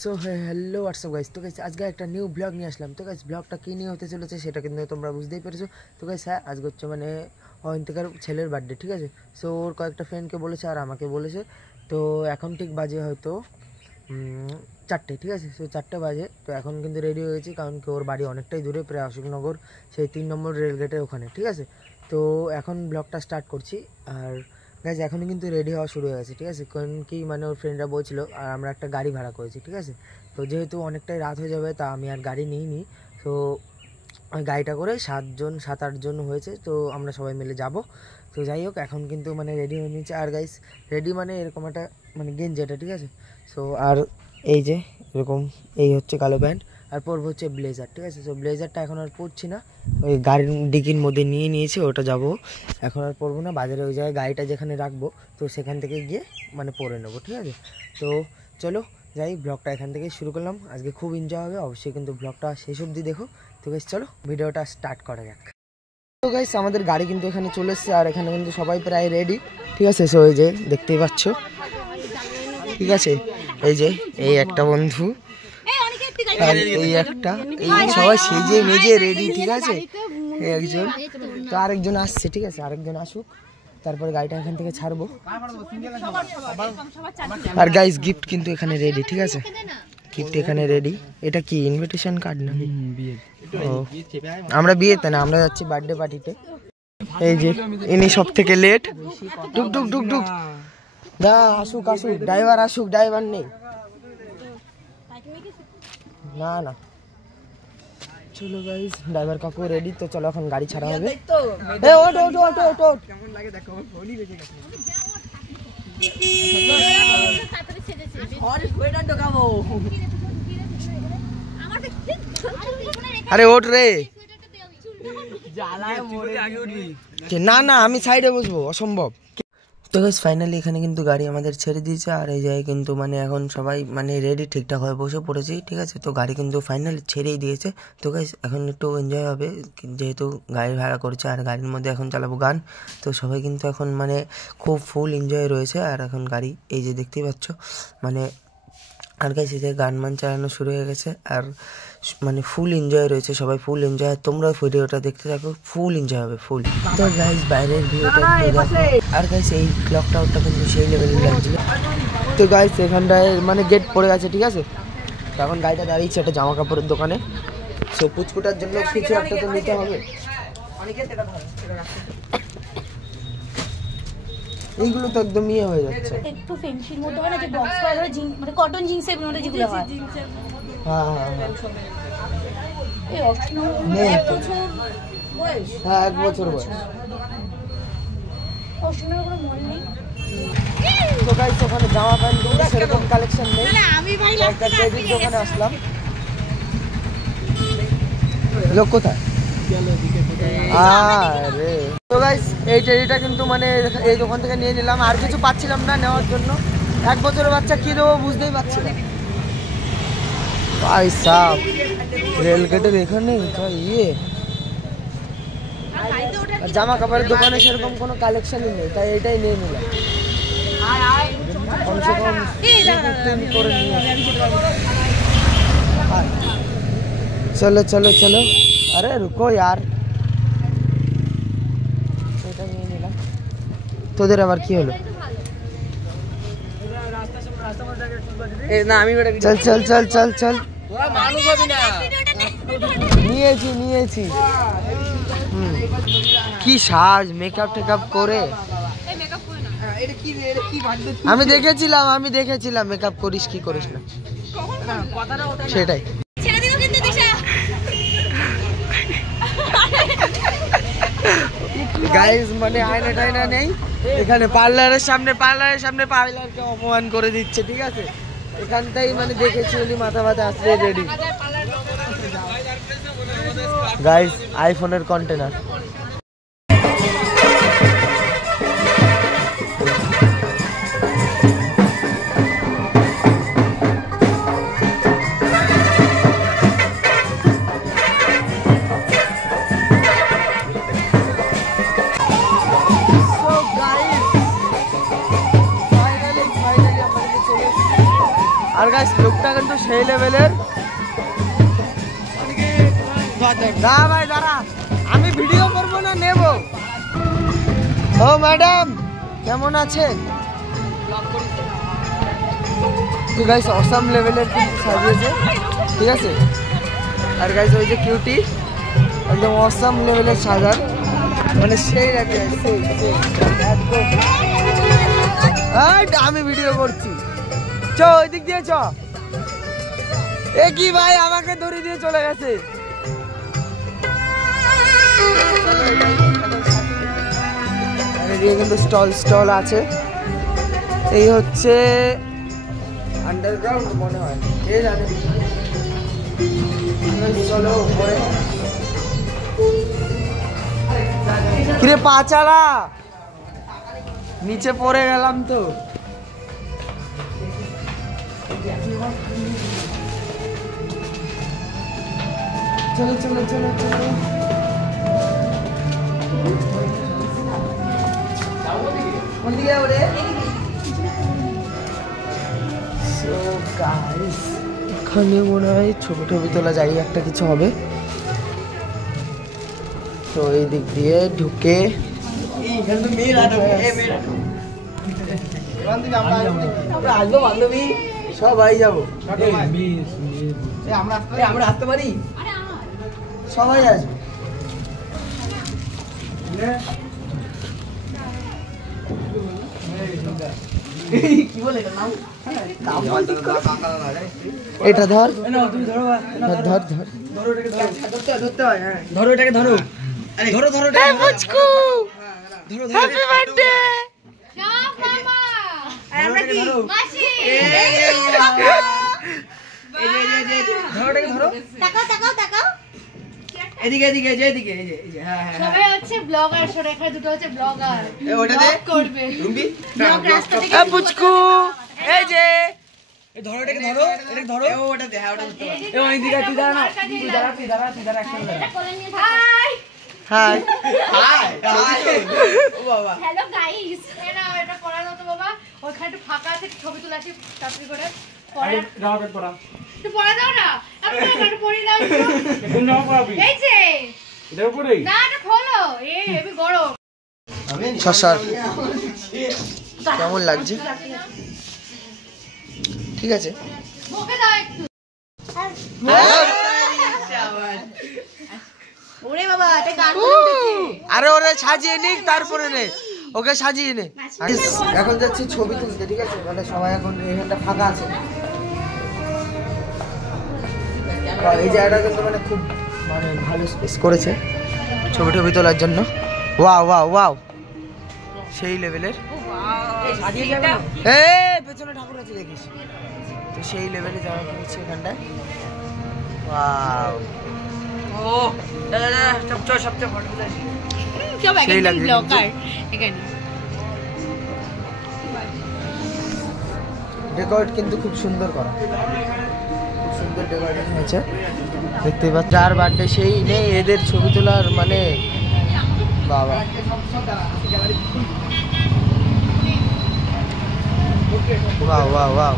So hello WhatsApp guys. তো guys আজকে একটা নিউ ব্লগ নিয়ে আসলাম। তো গাইস ব্লগটা কী নিয়ে হতে চলেছে সেটা কিন্তু তোমরা বুঝতেই পেরেছো। তো গাইস হ্যাঁ, আজকে হচ্ছে মানে অয়ন্তিকার ছেলের বার্থডে, ঠিক আছে। সো ওর কয়েকটা ফ্রেন্ডকে বলেছে আর আমাকে বলেছে। তো এখন ঠিক বাজে হয়তো 4টে, ঠিক আছে। সো 4টে বাজে। তো এখন কিন্তু রেডি হয়েছি, কারণ কি ওর বাড়ি অনেকটাই দূরে, প্রায় অশোকনগর সেই 3 নম্বর রেলগেটের ওখানে, ঠিক আছে। তো এখন ব্লগটা স্টার্ট করছি। আর গাইজ এখনই কিন্তু রেডি হওয়া শুরু হয়ে গেছে, ঠিক আছে। কারণ কি মানে ওর ফ্রেন্ডরা বলছিল, আর আমরা একটা গাড়ি ভাড়া করেছি, ঠিক আছে। তো যেহেতু অনেকটাই রাত হয়ে যাবে, তা আমি আর গাড়ি নিইনি। তো ওই গাড়িটা করে 7-8 জন হয়েছে, তো আমরা সবাই মিলে যাব। তো যাই হোক, এখন কিন্তু মানে রেডি হয়ে নিয়েছে। আর গাইস রেডি মানে এরকম একটা মানে গেঞ্জি এটা, ঠিক আছে। সো আর এই যে এরকম এই হচ্ছে কালো প্যান্ট, আর পরবো হচ্ছে ব্লেজার, ঠিক আছে। সো ব্লেজারটা এখন আর পরছি না, ওই গাড়ির ডিকির মধ্যে নিয়ে নিয়েছি, ওটা যাব এখন আর পরবো না। বাজারে ওই জায়গায় গাড়িটা যেখানে রাখবো, তো সেখান থেকে গিয়ে মানে পরে নেবো, ঠিক আছে। তো চলো যাই, ব্লগটা এখান থেকে শুরু করলাম। আজকে খুব এনজয় হবে অবশ্যই, কিন্তু ব্লগটা শেষ অবধি দেখো। তো গাইস চলো ভিডিওটা স্টার্ট করা যাক। তো গাইস আমাদের গাড়ি কিন্তু এখানে চলে এসছে, আর এখানে কিন্তু সবাই প্রায় রেডি, ঠিক আছে। সো এই যে দেখতেই পাচ্ছ, ঠিক আছে। এই যে এই একটা বন্ধু, আর এই একটা, এই সবাই সেজে মেজে রেডি, ঠিক আছে। একজন, তো আরেকজন আসছে, ঠিক আছে। আরেকজন আসুক, তারপরে গাড়িটা এখান থেকে ছাড়বো। আর গাইস গিফট কিন্তু এখানে রেডি, ঠিক আছে। গিফট এখানে রেডি। এটা কি ইনভিটেশন কার্ড না? আমরা বিয়েতে না, আমরা যাচ্ছি বার্থডে পার্টিতে। এই যে ইনি সব থেকে লেট। ডুক ডুক ডুক ডুক, দা আসুক আসুক, ড্রাইভার আসুক, ড্রাইভার নেই না না। চলো গাইস, ড্রাইভার কাকু রেডি, তো চলো এখন গাড়ি ছাড়া হবে। এ ওঠ ওঠ ওঠ ওঠ ওঠ। কেমন লাগে দেখো, ফোনই বেজে গেছে। আরে ওঠ রে। না না, আমি সাইডে বসবো, অসম্ভব। তো গাইস ফাইনালি এখানে কিন্তু গাড়ি আমাদের ছেড়ে দিয়েছে, আর এই জায়গায় কিন্তু মানে এখন সবাই মানে রেডি ঠিকঠাক হয়ে বসে পড়েছি, ঠিক আছে। তো গাড়ি কিন্তু ফাইনালি ছেড়েই দিয়েছে। তো গাইস এখন একটু এনজয় হবে, যেহেতু গাড়ি ভাড়া করছে, আর গাড়ির মধ্যে এখন চালাবো গান। তো সবাই কিন্তু এখন মানে খুব ফুল এনজয় রয়েছে। আর এখন গাড়ি এই যে দেখতেই পাচ্ছ মানে, আর গাইস এই যে গান মান চালানো শুরু হয়ে গেছে, আর মানে ফুল এনজয় রয়েছে, সবাই ফুল এনজয়। তোমরা ভিডিওটা দেখতে থাকো, ফুল এনজয় হবে ফুল। তো গাইস বাইরের ভিউটা একটু দেখো। আর গাইস এই ক্লক টাওয়ারটা কিন্তু সেই লেভেলের লাগছিল। তো গাইস এখানটায় মানে গেট পড়ে গেছে, ঠিক আছে। তখন গাড়িটা দাঁড়িয়েছে একটা জামা কাপড়ের দোকানে। সো পুচকুটার জন্য কিছু একটা তো নিতে হবে। এইগুলো তো একদম ইয়ে হয়ে যাচ্ছে, একটু ফেন্সির মধ্যে হয় না, যে বক্স করা ধরে জিন্স মানে কটন জিন্সের মধ্যে যেগুলো হয়। হ্যাঁ হ্যাঁ হ্যাঁ এই অপশনাল নেই এক তো। বছর বয়স, হ্যাঁ 1 বছর বয়স। অপশনাল কোনো মনে নেই। তো গাইস ওখানে জামা প্যান্ট কিন্তু সেরকম কালেকশন নেই। আমি ভাই একটা ট্রেডিং দোকানে আসলাম। লোক কোথায়? আরে তো গাইস এই ট্রেডিটা কিন্তু মানে এই দোকান থেকে নিয়ে নিলাম, আর কিছু পাচ্ছিলাম না নেওয়ার জন্য। 1 বছরের বাচ্চা কি দেবো বুঝতেই পারছি না ভাই সাহেব। রেলগেটের এখানে তো ইয়ে জামা কাপড়ের দোকানে সেরকম কোনো কালেকশনই নেই, তাই এটাই নিয়ে নিলাম। কমসে কম করে নিয়ে। চলো চলো চলো, আরে রুকো यार, এটা নিয়ে নিলাম। তোদের আবার কি হলো? চল চল চল চল চল, নিয়েছি নিয়েছি। কি সাজ, মেকআপ টেকআপ করে। আমি দেখেছিলাম মেকআপ করিস কি করিস না, সেটাই। গাইস মানে আয়না টায়না নেই এখানে, পার্লারের সামনে পার্লারকে অপমান করে দিচ্ছে, ঠিক আছে। এখানটাই মানে দেখেছি উনি মাথা মাথা আসলে রেডি। গাইস আইফোনের কন্টেনার। আর গাইস লুকটা কিন্তু সেই লেভেলের। না ভাই দাঁড়া, আমি ভিডিও করবো না, নেব। ও ম্যাডাম কেমন আছেন? তো গাইস অসাম লেভেলের কিন্তু সাজিয়েছে, ঠিক আছে। আর গাইস ওই যে কিউটি একদম অসাম লেভেলের সাজার, মানে সেই রাখে একদম। আমি ভিডিও করছি, চ ওই দিক দিয়ে চ। এ কি ভাই আমাকে দড়ি দিয়ে চলে গেছে। কিন্তু স্টল আছে, এই হচ্ছে আন্ডারগ্রাউন্ড মনে হয়, কে জানে। চলো পরে কিরে পা চালা, নিচে পড়ে গেলাম তো। চলো চলো চলো চলো, এখানে মনে হয় ছবি টবি তোলা যায়, একটা কিছু হবে। তো এই দিক দিয়ে ঢুকে আসবো, বান্ধবী সবাই যাবো, আমরা আসতে পারি, সবাই আসবে। কি বলে এটা ধর, ধর ধর ধরতে হয়, হ্যাঁ ধরো এটাকে, ধরো ধরো ধরো, মুচকু হ্যাপি বার্থডে। আমরা কি মাসি, ধরো এটাকে, ধরো, তাকাও তাকাও তাকাও, এদিকে এদিকে এদিকে, এই যে হ্যাঁ হ্যাঁ, সবাই হচ্ছে ব্লগার, সরে এখানে দুটো হচ্ছে ব্লগার, ওটাতে করবে রুম্বি ব্লগ রাস্তা থেকে। পুচকু এই যে ধরো এটাকে, ধরো এটাকে, ধরো ওটা দে, হ্যাঁ ওটা ধরতে পারো। এই ওই দিকে তুই দাঁড়া না, তুই দাঁড়া একসাথে দাঁড়া। হাই হাই হাই, ও বাবা হ্যালো গাইস, এটা এটা পড়া দাও তো বাবা, ওইখানে একটু ফাঁকা আছে, ছবি তোলা আছে তাড়াতাড়ি করে পড়া দাও, পড়া একটু পড়া দাও না, আমি একটু পড়ি দাও। কোন জামা পরাবি? এই যে এটার উপরেই না, এটা খোলো, এই হেভি গরম। সসার কেমন লাগছে? ঠিক আছে, ওকে দাও একটু। ওরে বাবা এটা গান করতেছে, আরে ওরে সাজিয়ে নিক তারপরে নে, ওকে সাজিয়ে নে। এখন যাচ্ছি ছবি তুলতে, ঠিক আছে, মানে সবাই এখন এখানটা ফাঁকা আছে। এই জায়গাটা কিন্তু মানে খুব মানে ভালো স্পেস করেছে ছবি টবি তোলার জন্য। ওয়াও ওয়াও ওয়াও, সেই লেভেলের। পেছনে ঠাকুর আছে দেখিস তো, সেই লেভেলে জায়গা করেছে এখানটায়। ওয়াও, ও দাদা দাদা সবচেয়ে ফটো তুলেছি, সেই লাগছে ব্লগার এখানে। ডেকোরেট কিন্তু খুব সুন্দর করা, খুব সুন্দর ডেকোরেশন হয়েছে, দেখতে পাচ্ছ। যার বার্থডে সেই নেই, এদের ছবি তোলার মানে বাবা। ওয়াও ওয়াও ওয়াও,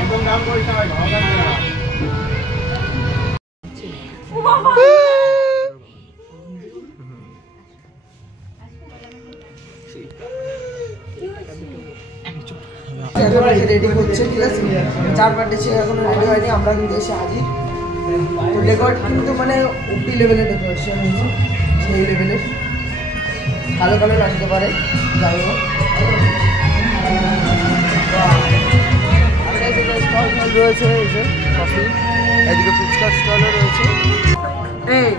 একদম নাম কইতে হয় ভগবান না। ও বাবা রেডি হচ্ছে, ঠিক আছে। চার বার্থডে সে এখনো রেডি হয়নি, আমরা কিন্তু এসে হাজির। তো ডেকোরেট কিন্তু মানে উপরি লেভেলের ডেকোরেশন হয়েছে, সেই লেভেলের। কালো কালো লাগতে পারে, যাই হোক। স্টল রয়েছে, এই যে কফি, এদিকে ফুচকার স্টলও রয়েছে। এই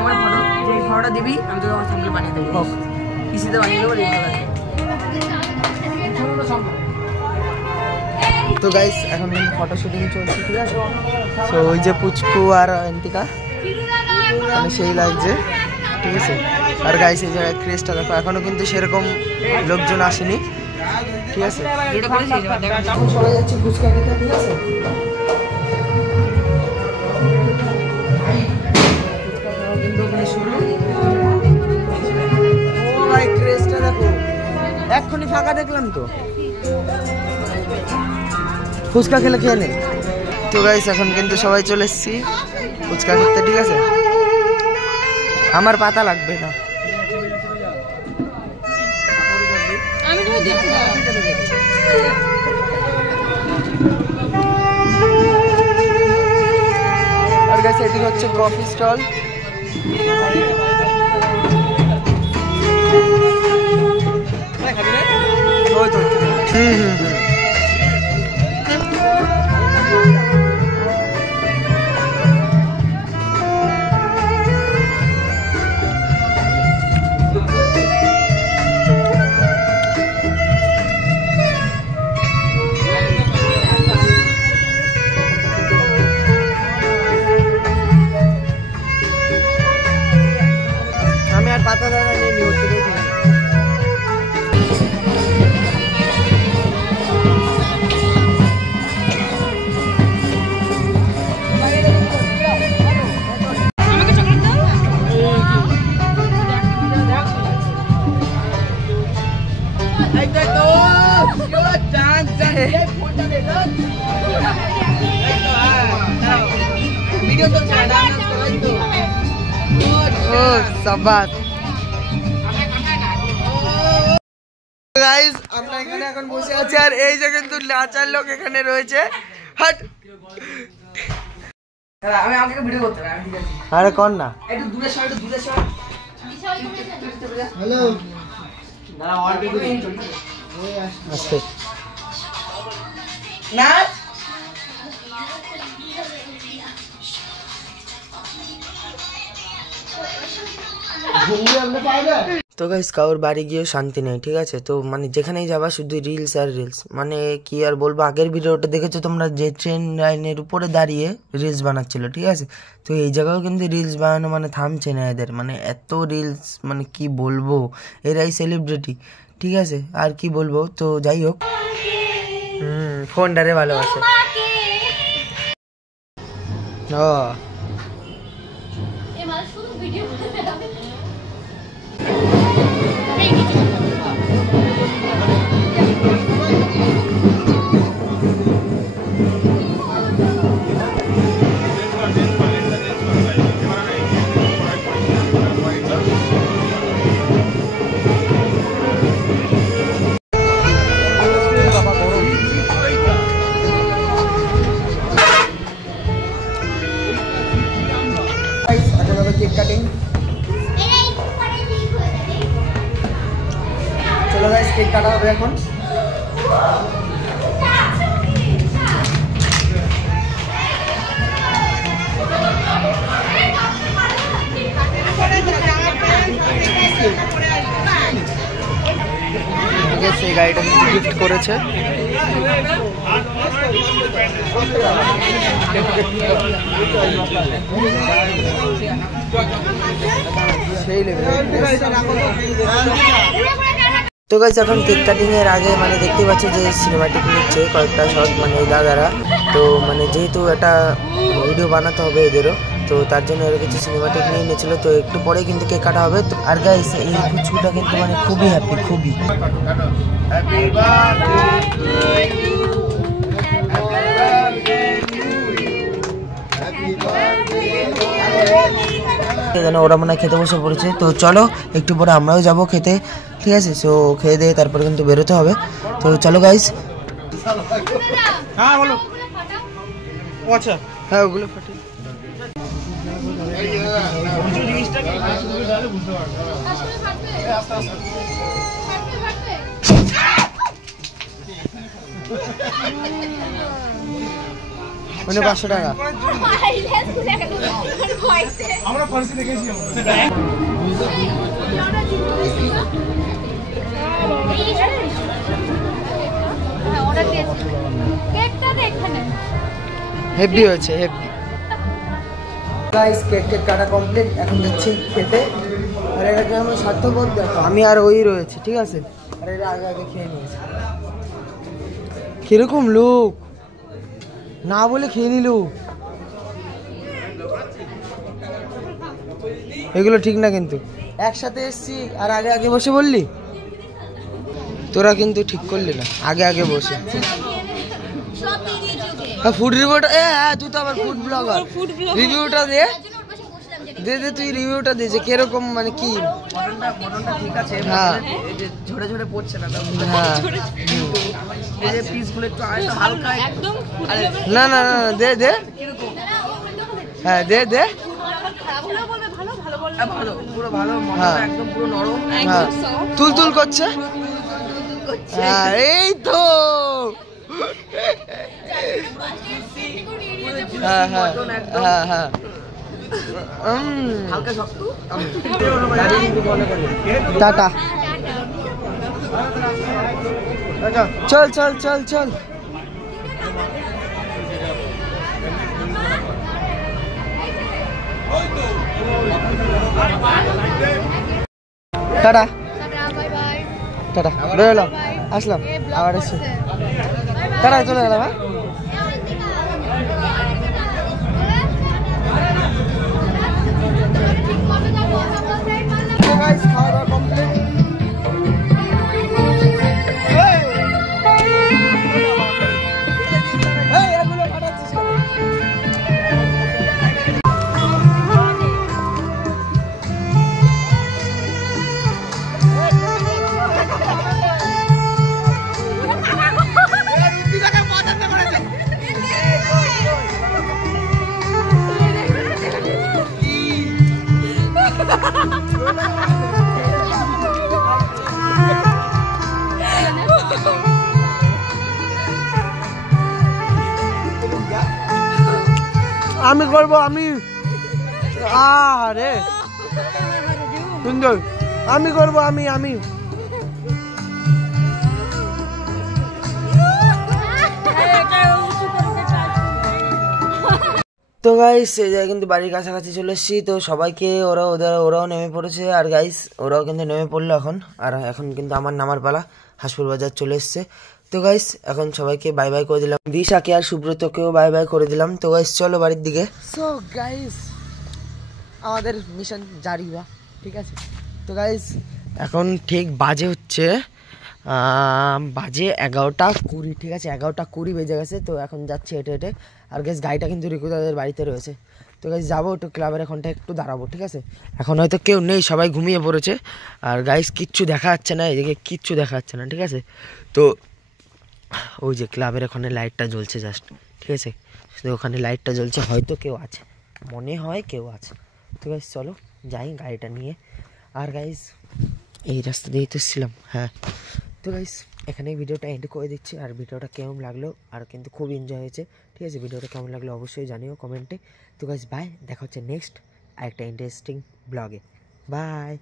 আমার ফটো, যে ফটোটা দিবি আমি তোকে আমার সামনে বানিয়ে দেবো, পিসিতে বানিয়ে দেবো। তো গাইস এখন কিন্তু ফটো শুটিং চলছে, ঠিক আছে। তো ওই যে পুচকু আর অন্তিকা, মানে সেই লাগছে, ঠিক আছে। আর গাইস এই জায়গায় ক্রেজটা দেখো, এখনো কিন্তু সেরকম লোকজন আসেনি, ঠিক আছে। সবাই যাচ্ছে ফুচকা খেতে, ঠিক আছে। কিন্তু ওখানে শুরু, ও ভাই ক্রেজটা দেখো, এক্ষুনি ফাঁকা দেখলাম তো। ফুচকা খেলে খেয়ে নে। তো গাইস এখন কিন্তু সবাই চলে এসেছি ফুচকা খেতে, ঠিক আছে? আমার পাতা লাগবে না। আর গাইস এদিকে হচ্ছে কফি স্টল। আমি আর পাতা দানা নিয়ে নিয়ে হচ্ছে গাইস আমরা এখানে এখন বসে আছি আর এই যে কিন্তু নাচার লোক এখানে রয়েছে। হাট আমি আমাকে ভিডিও করতে হবে, আমি ঠিক আছে? আরে কোন না একটু দূরে সর, একটু দূরে সর। হ্যালো না অলরেডি ওই আসছে না। তো গাইস কারোর বাড়ি গিয়ে শান্তি নেই, ঠিক আছে? তো মানে যেখানেই যাবা শুধু রিলস আর রিলস, মানে কি আর বলবো। আগের ভিডিওটা দেখেছো তোমরা, যে ট্রেন লাইনের উপরে দাঁড়িয়ে রিলস বানাচ্ছিল, ঠিক আছে? তো এই জায়গাও কিন্তু রিলস বানানো মানে থামছে না এদের, মানে এত রিলস, মানে কি বলবো, এরাই সেলিব্রিটি, ঠিক আছে? আর কি বলবো। তো যাই হোক, ফোনটারে ভালোবাসে। ও কেক কাটিং, চলো গাইস কেক কাটা হবে এখন। সেই গাড়িটা গিফট করেছে। সেই লেভেল। তো গাইস এখন কেক কাটিং এর আগে মানে দেখতে পাচ্ছ যে সিনেমাটিক নিচ্ছে কয়েকটা শট, মানে এই দাদারা। তো মানে যেহেতু একটা ভিডিও বানাতে হবে এদেরও, তো তার জন্য এর কিছু সিনেমাটিক নিয়ে নিয়েছিল। তো একটু পরে কিন্তু কেক কাটা হবে। আর গাইস এই কুচকুটা কিন্তু মানে খুবই হ্যাপি, খুবই। ওরা মনে হয় খেতে বসে পড়েছে। তো চলো একটু পরে আমরাও যাবো খেতে, ঠিক আছে? সো খেয়ে দিয়ে তারপরে কিন্তু বেরোতে হবে। তো চলো গাইস। হ্যাঁ বলো। আচ্ছা হ্যাঁ ওগুলো ফাটি মানে 500 টাকা। আমরা ফার্সি দেখেছি। হেভি হয়েছে, হেভি। গাইস কেক কাটা কমপ্লিট, এখন যাচ্ছি খেতে। আর এটাকে আমি স্বার্থবোধ দেখো, আমি আর ওই রয়েছে, ঠিক আছে? আর এরা আগে আগে খেয়ে নিয়েছে। কিরকম লোক, না বলে খেয়ে নিল, এগুলো ঠিক না কিন্তু। একসাথে এসছি আর আগে আগে বসে বললি, তোরা কিন্তু ঠিক করলি না, আগে আগে বসে। ফুড রিভিউটা হ্যাঁ তুই তো আবার ফুড ব্লগার, রিভিউটা দে দে দে তুই রিভিউটা দে যে কিরকম মানে কি। মটনটা ঠিক আছে, হ্যাঁ এই যে ঝরে ঝরে পড়ছে না, হ্যাঁ এই যে পিসগুলো একটু আরেকটু হালকা একদম না না না না, দে দে হ্যাঁ দে দে খারাপ হলেও বলবে ভালো, ভালো বললে ভালো, পুরো ভালো, হ্যাঁ। মটনটা একদম পুরো নরম। হ্যাঁ তুল তুল করছে হ্যাঁ এই তো হ্যাঁ হ্যাঁ হ্যাঁ হ্যাঁ হালকা শক্ত। টাটা চল চল চল চল টাটা টাটা বেরোলাম, আসলাম আবার এসে টাটা চলে গেলাম। হ্যাঁ খাওয়া দাওয়া কমপ্লিট। আমি করবো আমি, আরে সুন্দর আমি করবো আমি তো গাইস এই জায়গায় কিন্তু বাড়ির কাছাকাছি চলে এসেছি। তো সবাইকে ওরাও নেমে পড়েছে, আর গাইস ওরাও কিন্তু নেমে পড়লো এখন। আর এখন কিন্তু আমার নামার পালা, হাসপুর বাজার চলে এসছে। তো গাইস এখন সবাইকে বাই বাই করে দিলাম, দিশাকে আর সুব্রতকেও বাই বাই করে দিলাম। তো গাইস চলো বাড়ির দিকে। সো গাইস আমাদের মিশন জারি হওয়া, ঠিক আছে। তো গাইস এখন ঠিক বাজে হচ্ছে বাজে 11:20, ঠিক আছে 11:20 বেজে গেছে। তো এখন যাচ্ছি হেঁটে হেঁটে, আর গাইস গাড়িটা কিন্তু রিকুদাদের বাড়িতে রয়েছে। তো গাইস যাবো একটু ক্লাবের এখনটা একটু দাঁড়াবো, ঠিক আছে। এখন হয়তো কেউ নেই, সবাই ঘুমিয়ে পড়েছে। আর গাইস কিচ্ছু দেখা যাচ্ছে না, এদিকে কিচ্ছু দেখা যাচ্ছে না, ঠিক আছে। তো ওই যে ক্লাবের ওখানে লাইটটা জ্বলছে জাস্ট, ঠিক আছে। শুধু ওখানে লাইটটা জ্বলছে, হয়তো কেউ আছে, মনে হয় কেউ আছে। তো গাইস চলো যাই গাড়িটা নিয়ে। আর গাইস এই রাস্তা দিয়ে তো ছিলাম, হ্যাঁ। তো গাইস এখানেই ভিডিওটা এন্ড করে দিচ্ছি। আর ভিডিওটা কেমন লাগলো, আর কিন্তু খুব এনজয় হয়েছে, ঠিক আছে। ভিডিওটা কেমন লাগলো অবশ্যই জানিও কমেন্টে। তো গাইস বাই, দেখা হচ্ছে নেক্সট আরেকটা ইন্টারেস্টিং ব্লগে, বাই।